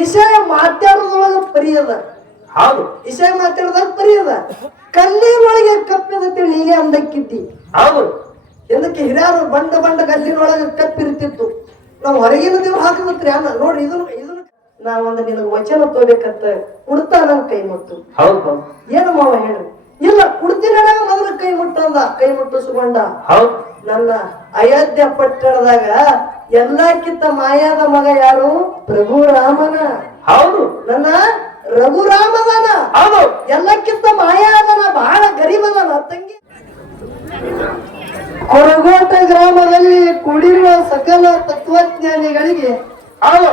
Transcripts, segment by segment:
ವಿಷಯ ಮಾತಾಡೋದ್ರೊಳಗ ಪರಿ ಅದ. ಹೌದು. ವಿಷಯ ಮಾತಾಡೋದಾಗ ಪರಿ ಅದ. ಕಲ್ಲಿನೊಳಗೆ ಕಪ್ಪಿದತಿ ನೀನೇ ಅಂದಕ್ಕಿದ್ದಿ. ಹೌದು. ಇದಕ್ಕೆ ಹಿರಿಯರು ಬಂಡ ಬಂಡ ಕಲ್ಲಿನೊಳಗೆ ಕಪ್ಪಿರ್ತಿತ್ತು. ನಾವು ಹೊರಗಿನ ದೇವ್ರು ಹಾಕದತ್ರಿ ಅನ್ನ ನೋಡ್ರಿ. ಇದನ್ನ ನಾವೊಂದು ನಿನಗೆ ವಚನ ತೋಬೇಕಂತ ಕುಡ್ತಾ ನನ್ ಕೈ ಮುಟ್ಟು. ಹೌದು. ಏನು ಮಾವ ಹೇಳ್ರಿ? ಇಲ್ಲ ಕುಡ್ತಿನ ಮೊದಲು ಕೈ ಮುಟ್ಟಂದ. ಕೈ ಮುಟ್ಟಿಸ್ಕೊಂಡ. ಹೌದು. ನನ್ನ ಅಯೋಧ್ಯ ಪಟ್ಟಣದಾಗ ಎಲ್ಲಕ್ಕಿಂತ ಮಾಯಾದ ಮಗ ಯಾರು? ರಘುರಾಮನ. ಹೌದು. ನನ್ನ ರಘುರಾಮದನ. ಹೌದು. ಎಲ್ಲಕ್ಕಿಂತ ಮಾಯಾದನ. ಬಹಳ ಗರೀಬದನ ತಂಗಿ. ಕೊರಗೋಟ ಗ್ರಾಮದಲ್ಲಿ ಕುಡಿಯುವ ಸಕಲ ತತ್ವಜ್ಞಾನಿಗಳಿಗೆ ಹೌದು.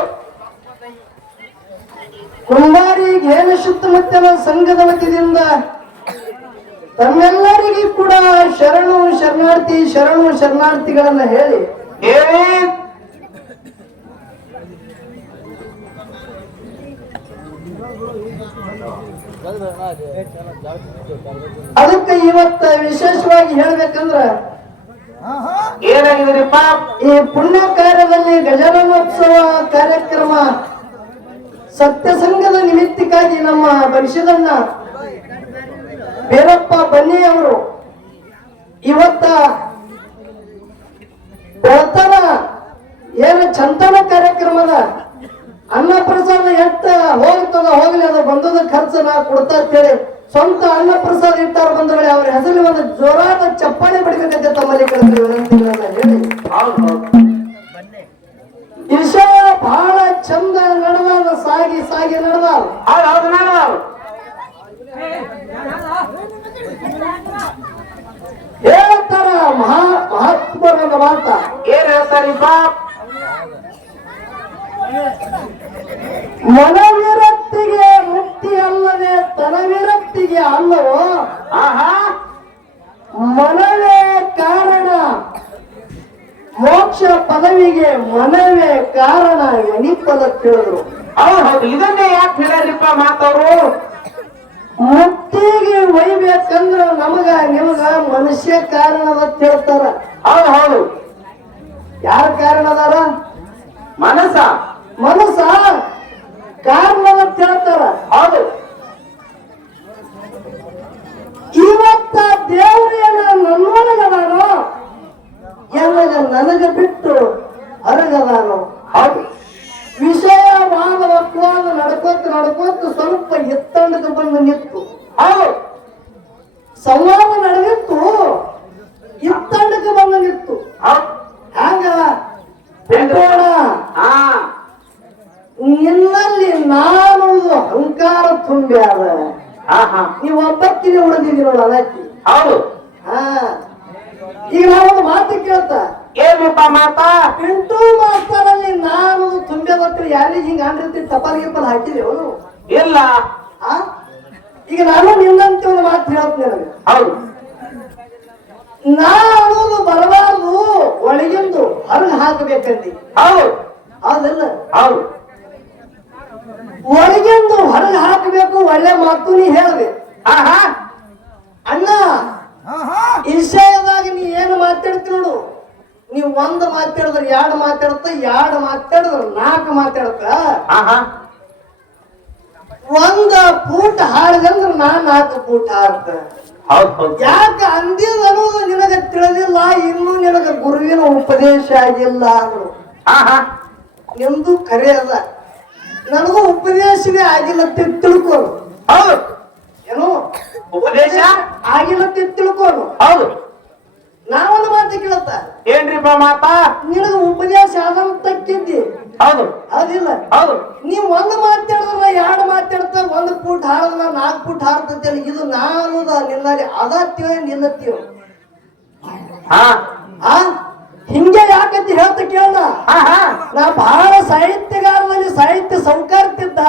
ಕುಂಬಾರಿ ಘೇನ ಸುತ್ತಮುತ್ತಲ ಸಂಘದ ವತಿಯಿಂದ ತಮ್ಮೆಲ್ಲರಿಗೂ ಕೂಡ ಶರಣು ಶರಣಾರ್ಥಿ ಶರಣು ಶರಣಾರ್ಥಿಗಳನ್ನ ಹೇಳಿ ಅದಕ್ಕೆ ಇವತ್ತ ವಿಶೇಷವಾಗಿ ಹೇಳ್ಬೇಕಂದ್ರ ಏನಾಗಿದ್ರಿಪ್ಪ? ಈ ಪುಣ್ಯ ಕಾರ್ಯದಲ್ಲಿ ಗಜಾನನೋತ್ಸವ ಕಾರ್ಯಕ್ರಮ ಸತ್ಯ ಸಂಘದ ನಿಮಿತ್ತಕ್ಕಾಗಿ ನಮ್ಮ ಪರಿಷದನ್ನ ಬೇರಪ್ಪ ಬನ್ನಿ ಅವರು ಇವತ್ತ ಬೆಳತನ ಏನು ಚಂತನ ಕಾರ್ಯಕ್ರಮದ ಅನ್ನ ಪ್ರಸಾದ ಎಷ್ಟ ಹೋಗ್ತದ ಹೋಗ್ಲಿ, ಅದು ಬಂದದ ಖರ್ಚು ನಾ ಕೊಡ್ತಾ ಅಂತೇಳಿ ಸ್ವಂತ ಅನ್ನ ಪ್ರಸಾದ ಇಟ್ಟಾರ ಬಂದವಳೆ. ಅವ್ರ ಹೆಸರಲ್ಲಿ ಒಂದು ಜೋರಾದ ಚಪ್ಪಾಳೆ ಬಡಿಬೇಕಂತೆ ತಮ್ಮಲ್ಲಿ ಕಳಿಸ್ತೀವಿ ವಿನಂತಿಗಳನ್ನ ಹೇಳಿ. ವಿಷಯ ಬಹಳ ಚಂದ ನಡೆದ. ಸಾಗಿ ಸಾಗಿ ನಡೆದ. ಹೇಳ್ತಾರ ಮಹಾತ್ಮರ ಮಾತ. ಏನ್ ಹೇಳ್ತಾರಿಪ್ಪ? ಮನವಿರಕ್ತಿಗೆ ಮುಕ್ತಿ ಅಲ್ಲದೆ ತನವಿರಕ್ತಿಗೆ ಅಲ್ಲವೋ. ಮನವೇ ಕಾರಣ ಮೋಕ್ಷ ಪದವಿಗೆ, ಮನವೇ ಕಾರಣ ಎನಿಪದ ತಿಳಿದ್ರು. ಹೌದು. ಇದನ್ನೇ ಯಾಕೆ ಹೇಳ್ಯಾರಿಪ್ಪ ಮಾತವರು? ಮುಕ್ತಿಗೆ ಒಯ್ಬೇಕಂದ್ರ ನಮಗ ನಿಮಗ ಮನುಷ್ಯ ಕಾರಣದ ಹೇಳ್ತಾರ. ಹೌದು. ಹೌದು. ಯಾರ ಕಾರಣ ಅದಾರ? ಮನಸ್ಸ ಕಾರಣದ ಹೇಳ್ತಾರ. ಹೌದು. ಇವತ್ತ ದೇವರೇನ ನನ್ನೊಳಗದಾನೋ ನನಗ ಬಿಟ್ಟು ಹೊರಗದಾನೋ. ಹೌದು. ವಿಷಯ ವಾದ ವಕ್ವಾದ ನಡ್ಕೋತ ಸ್ವಲ್ಪ ಎತ್ತಂಡಕ್ಕೆ ಬಂದು ನಿಂತು. ಹೌದು. ಸಂವಾದ ನಡೆದಿತ್ತು, ಎತ್ತಂಡಕ್ಕೆ ಬಂದು ನಿಂತು. ಹಂಗ ನಿನ್ನಲ್ಲಿ ನಾನುವುದು ಅಹಂಕಾರ ತುಂಬ್ಯಾದ. ನೀವು ಒಬ್ಬಕ್ಕಿನೇ ಉಳಿದಿದ್ದೀ ನೋಡ ಅನಕ್ಕಿ. ಹೌದು. ಈಗ ನಾವೊಂದು ಮಾತು ಕೇಳ್ತಾ ಏನಪ್ಪ ಮಾತಾ? ಪಿಂಟು ಮಾಸ್ತರಲ್ಲಿ ನಾನು ತುಂಬ್ಯದತ್ರ ಯಾರಿಗೆ ಹಿಂಗ ಅಂದಿರ್ತಿ ಟಪಾಲ್ ಗಿಪ್ಪಲ್ ಹಾಕಿದೇವನು? ಇಲ್ಲ. ಈಗ ನಾನು ನಿನ್ನಂತೆ ಒಂದು ಮಾತು ಹೇಳ್ತೀನಿ ನನಗೆ. ಹೌದು. ನಾನು ಬರಬಾರ್ದು, ಒಳಗಿಂದು ಹೊರಗೆ ಹಾಕಬೇಕಂದಿ. ಹೌದು. ಹೌದಲ್ಲ? ಹೌದು. ಒಳಗಿಂದು ಹೊರಗೆ ಹಾಕಬೇಕು. ಒಳ್ಳೆ ಮಾತು ನೀ ಹೇಳ್ಬೇಕು. ಅಣ್ಣ ಈ ವಿಷಯದಾಗ ನೀ ಏನು ಮಾತಾಡ್ತಿ ನೋಡು. ನೀವು ಒಂದು ಮಾತಾಡಿದ್ರೆ ಎರಡು ಮಾತಾಡ್ತ, ಎರಡು ಮಾತಾಡಿದ್ರೆ ನಾಲ್ಕು ಮಾತಾಡ್ತ. ಒಂದ ಪೂಟ ಹಾಡಿದಂದ್ರೆ ನಾನ್ 4 ಪೂಟ ಹಾಡ್ತ. ಯಾಕ ಅಂದಿದ ಅನ್ನೋದು ನಿನಗೆ ತಿಳಿದಿಲ್ಲ, ಇನ್ನು ನಿನಗೆ ಗುರುವಿನ ಉಪದೇಶ ಆಗಿಲ್ಲ ಅಂದ್ರು. ನಿಮ್ದು ಖರೆ ಅದ, ನನಗೂ ಉಪದೇಶವೇ ಆಗಿಲ್ಲ ತಿಳ್ಕೋನು. ಏನು ಉಪದೇಶ ಆಗಿಲ್ಲ ತಿಳ್ಕೋನು. ಹೌದು. ನಾವೊಂದು ಮಾತು ಕೇಳತ್ತ. ಏನ್ರಿಪ್ಪ ಮಾತಾ? ನಿನಗ ಉಪದೇಶ ಆದಂತಕ್ಕಿದ್ದಿ. ಹೌದು. ಹೌದಿಲ್ಲ? ಹೌದು. ನೀವ್ ಒಂದು ಮಾತಾಡಿದ್ರ ಎರಡು ಮಾತಾಡ್ತ, 1 ಫೂಟ್ ಹಾಡಿದ್ರ 4 ಫೂಟ್ ಹಾಡ್ತೇಳಿ. ಇದು ನಾನು ನಿನ್ನಲ್ಲಿ ಅದಾತ್ತೀವ ನಿಲ್ಲತ್ತೀವ. ಹಿಂಗೆ ಯಾಕಂತ ಹೇಳ್ತ ಕೇಳ. ನಾ ಬಹಳ ಸಾಹಿತ್ಯಗಾರದಲ್ಲಿ ಸಾಹಿತ್ಯ ಸೌಕರ್ತಿದ್ದ.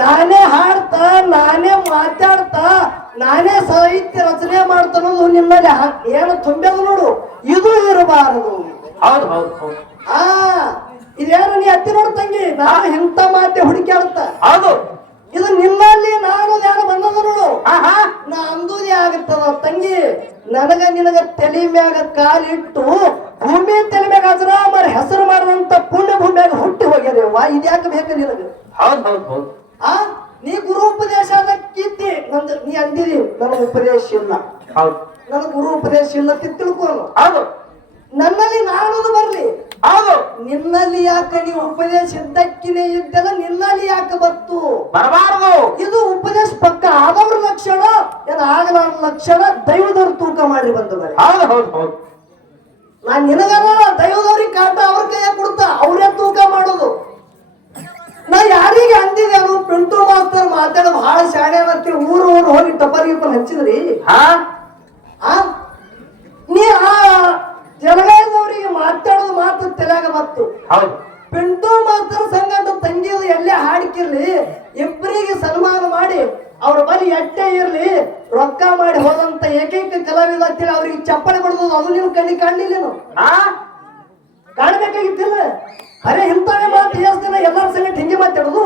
ನಾನೇ ಹಾಡ್ತ, ನಾನೇ ಮಾತಾಡ್ತ, ನಾನೇ ಸಾಹಿತ್ಯ ರಚನೆ ಮಾಡ್ತಾನೋದು ನಿಮ್ಮಲ್ಲಿ ಏನು ತುಂಬ್ಯದ ನೋಡು. ಇದು ಇರಬಾರದು. ಹೌದು. ಹೌದು. ಇದೇನು ನೀ ಅತ್ತಿ ನೋಡು ತಂಗಿ, ನಾನು ಇಂಥ ಮಾತೆ ಹುಡುಕ್ಯಾಡ್ತ. ಹೌದು. ಇದು ನಿಮ್ಮಲ್ಲಿ ನಾನು ಯಾರು ಬಂದದ ನೋಡು. ನಾ ಅಂದೂದೇ ಆಗತ್ತದ ತಂಗಿ. ನನಗ ನಿನಗ ತಲೆ ಮ್ಯಾಗ ಕಾಲಿಟ್ಟು ಭೂಮಿ ತಲೆ ಮ್ಯಾಗ ಅಜರಾಮರ ಹೆಸರು ಮಾಡಿದಂತ ಪುಣ್ಯ ಭೂಮಿಯಾಗ ಹುಟ್ಟಿ ಹೋಗ್ಯದೇವ. ಇದ್ಯಾಕೆ ಬೇಕು ನಿನಗ? ಹೌದ್ ಹೌದ್ ಹೌದ್ ಆ ನೀ ಗುರು ಉಪದೇಶ ಕಿತ್ತಿ ನಂದು ನೀ ಅಂದಿದಿ ನನಗೆ ಉಪದೇಶ ಇಲ್ಲ, ಹೌದ್ ನನಗೆ ಗುರು ಉಪದೇಶ ಇಲ್ಲ ತಿಳ್ಕೋನು. ಹೌದು ನನ್ನಲ್ಲಿ ನಾನದು ಬರ್ಲಿ, ಹೌದು ನಿನ್ನಲ್ಲಿ ಯಾಕೆ ನೀವು ಉಪದೇಶ ಇದ್ದಕ್ಕಿನೇ ಇದ್ದಲ್ಲ, ನಿನ್ನಲ್ಲಿ ಯಾಕೆ ಬತ್ತು ಬರಬಾರದು. ಇದು ಉಪದೇಶ ಪಕ್ಕ ಆದವ್ರ ಲಕ್ಷಣ ಏನು ಆಗಲಾರ ಲಕ್ಷಣ ದೈವದವ್ರು ತೂಕ ಮಾಡಿ ಬಂದವರು. ಹೌದು ಹೌದು ಹೌದು ನಾನ್ ನಿನಗಲ್ಲ, ದೈವದವ್ರಿಗೆ ಕಾಟ ಅವ್ರ ಕೈಯ ಕೊಡ್ತಾ ಅವ್ರೇ ತೂಕ ಮಾಡೋದು. ನಾ ಯಾರಿಗೆ ಅಂದಿದ್ದೇನು ಪಿಂಟು ಮಾಸ್ತರ್ ಮಾತಾಡ ಬಹಳ ಶಾಣೆ ಅನ್ನತ್ತೀವಿ, ಊರು ಹೋಗಿ ಟಪರಿಗೆ ಹಂಚಿದ್ರಿ. ಆ ನೀ ಆ ಜಲಗಾಯದವರಿಗೆ ಮಾತಾಡೋದು ಮಾತು ತಲೆಯಾಗ ಬತ್ತು. ಹೌದು ಪಿಂಟು ಮಾಸ್ತರ್ ಸಂಗಟ ತಂಗಿದು ಎಲ್ಲೇ ಹಾಡಿಕಿರ್ಲಿ ಇಬ್ಬರಿಗೆ ಸನ್ಮಾನ ಮಾಡಿ ಅವ್ರ ಬಳಿ ಎಟ್ಟೆ ಇರ್ಲಿ ರೊಕ್ಕ ಮಾಡಿ ಹೋದಂತ ಏಕೈಕ ಕಲಾವಿದ ಅಂತೇಳಿ ಅವ್ರಿಗೆ ಚಪ್ಪಳೆ ಕೊಡೋದು ಅದು ನೀವು ಕಣ್ಣಿ ಕಾಣಲಿಲ್ಲ, ಕಾಣ್ಬೇಕಾಗಿತ್ತಿಲ್ಲ. ಅರೆ ಇಂಥವೇ ಮಾತು ಎಷ್ಟು ದಿನ ಎಲ್ಲರ ಸಂಗಟ ಹಿಂಗೆ ಮಾತಾಡೋದು.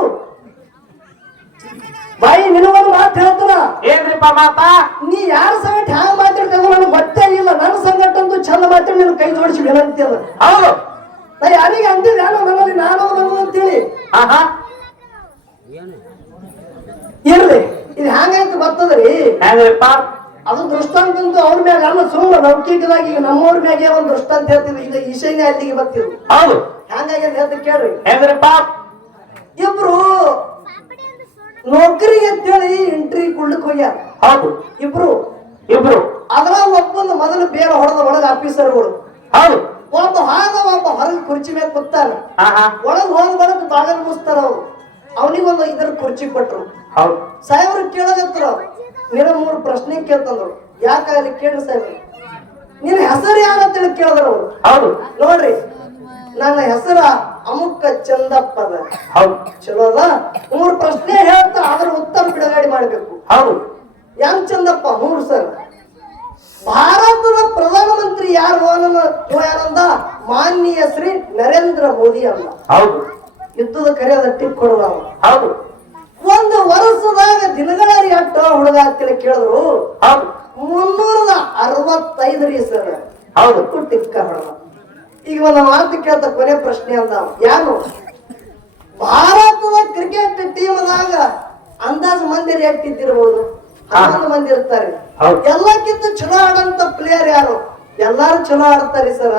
ಬಾಯಿ ನಿನಗೊಂದು ಮಾತು ಹೇಳ್ತಾನ, ಏನ್ರಿಪ್ಪ ಮಾತಾ? ನೀ ಯಾರ ಸಂಗಟ ಹ್ಯಾಂಗ ಮಾತಾಡ್ತದ ನನಗೆ ಗೊತ್ತೇ ಇಲ್ಲ. ನನ್ನ ಸಂಗಟ ಅಂತೂ ಚಂದ ಮಾತಾಡಿ ನಿನ್ ಕೈ ಜೋಡಿಸಿ ವಿನಂತಿ ಅದ. ಹೌದು ನಾ ಯಾರಿಗೆ ಅಂದಿದ್ದೆ ನನ್ನಲ್ಲಿ ನಾನು ಅಂತೇಳಿ ಇರ್ಲಿ. ಇದು ಹ್ಯಾಂಗಾಯ್ತು ಗೊತ್ತದ್ರಿ, ಹೆಂಗ್ರಿಪ್ಪ? ಅದು ದೃಷ್ಟಾಂತ ಅವ್ರ ಮ್ಯಾಗ ಅಲ್ಲ, ಸುಮ್ಮನೆ ಲೌಕಿಕವಾಗಿ ನಮ್ಮವ್ರ ಮ್ಯಾಗೆ ಒಂದು ದೃಷ್ಟಾಂತ ಹೇಳ್ತಿದ್ವಿ. ಈಗ ಈಶಾನ್ಯ ಅಲ್ಲಿಗೆ ಬರ್ತಿದ್ರು. ಹೌದು ಹ್ಯಾಂಗಾಗಿ ಅಂತ ಹೇಳ್ತ ಕೇಳ್ರಿ. ಹೆಂಗ್ರಿಪ್ಪ? ಇಬ್ರು ನೌಕರಿಗೆ ಅಂತೇಳಿ ಎಂಟ್ರಿ ಕೊಡ್ಲಿಕ್ ಹೋಗ್ಯಾರ. ಹೌದು ಇಬ್ರು ಇಬ್ರು ಅದ್ರ ಒಬ್ಬೊಂದು ಮೊದಲು ಬೇರೆ ಹೊಡೆದ ಒಳಗ ಆಫೀಸರ್ಗಳು. ಹೌದು ಒಬ್ಬ ಒಬ್ಬ ಹೊರಗೆ ಕುರ್ಚಿ ಮೇಲೆ ಕೂತಾನ. ಹಾ ಒಳಗ್ ಹೋದ ಬರಕ್ ಬಾಗಲ್ ಮುಸ್ತಾರ ಅವ್ರು. ಅವನಿಗೊಂದು ಇದರ ಕುರ್ಚಿ ಕೊಟ್ರು. ಹೌದು ಸಾಹೇಬ್ರು ಕೇಳಗತ್ರ ನಿನ್ನ 3 ಪ್ರಶ್ನೆ ಕೇಳ್ತಂದ್ರು. ಯಾಕಾಗಲಿ ಕೇಳ್ರಿ ಸಾಹೇಬ್ರು, ನಿನ್ನ ಹೆಸರು ಯಾರಂತೇಳಿ ಕೇಳಿದ್ರು ಅವ್ರು. ಹೌದು ನೋಡ್ರಿ ನನ್ನ ಹೆಸರ ಅಮುಕ ಚಂದಪ್ಪ ಅದ. ಹೌದು ಚಲೋ ಅದ. 3 ಪ್ರಶ್ನೆ ಹೇಳ್ತಾ ಅದ್ರ ಉತ್ತರ ಬಿಡುಗಡೆ ಮಾಡ್ಬೇಕು. ಹೌದು ಯಾನ್ ಚಂದಪ್ಪ? 3 ಸರ್. ಭಾರತದ ಪ್ರಧಾನಮಂತ್ರಿ ಯಾರು ಯಾರಂದ? ಮಾನ್ಯ ಶ್ರೀ ನರೇಂದ್ರ ಮೋದಿ ಅಲ್ಲ. ಹೌದು ಯುದ್ಧದ ಕರೆಯದ ಟಿಪ್ ಕೊಡುವ. ಹೌದು ಒಂದು ವರ್ಷದಾಗ ದಿನಗಳ ಎಟ್ಟ ಹುಡುಗ ಅಂತೇಳಿ ಕೇಳಿದ್ರು. ಹೌದು 365 ರೀ ಸರ್. ಹೌದು ಟಿಕ್ಕ ಹೊಡೆದ. ಈಗ ಒಂದು ಮಾತು ಕೇಳ್ತ ಕೊನೆ ಪ್ರಶ್ನೆ ಅಂದ ಯಾರು? ಭಾರತದ ಕ್ರಿಕೆಟ್ ಟೀಮ್ದಾಗ ಅಂದಾಜು ಮಂದಿ ಎಷ್ಟಿದ್ದಿರ್ಬೋದು? 11 ಮಂದಿ ಇರ್ತಾರೆ. ಎಲ್ಲಕ್ಕಿಂತ ಚಲೋ ಆಡಂತ ಪ್ಲೇಯರ್ ಯಾರು? ಎಲ್ಲಾರು ಚಲೋ ಆಡ್ತಾರೆ ಸರ.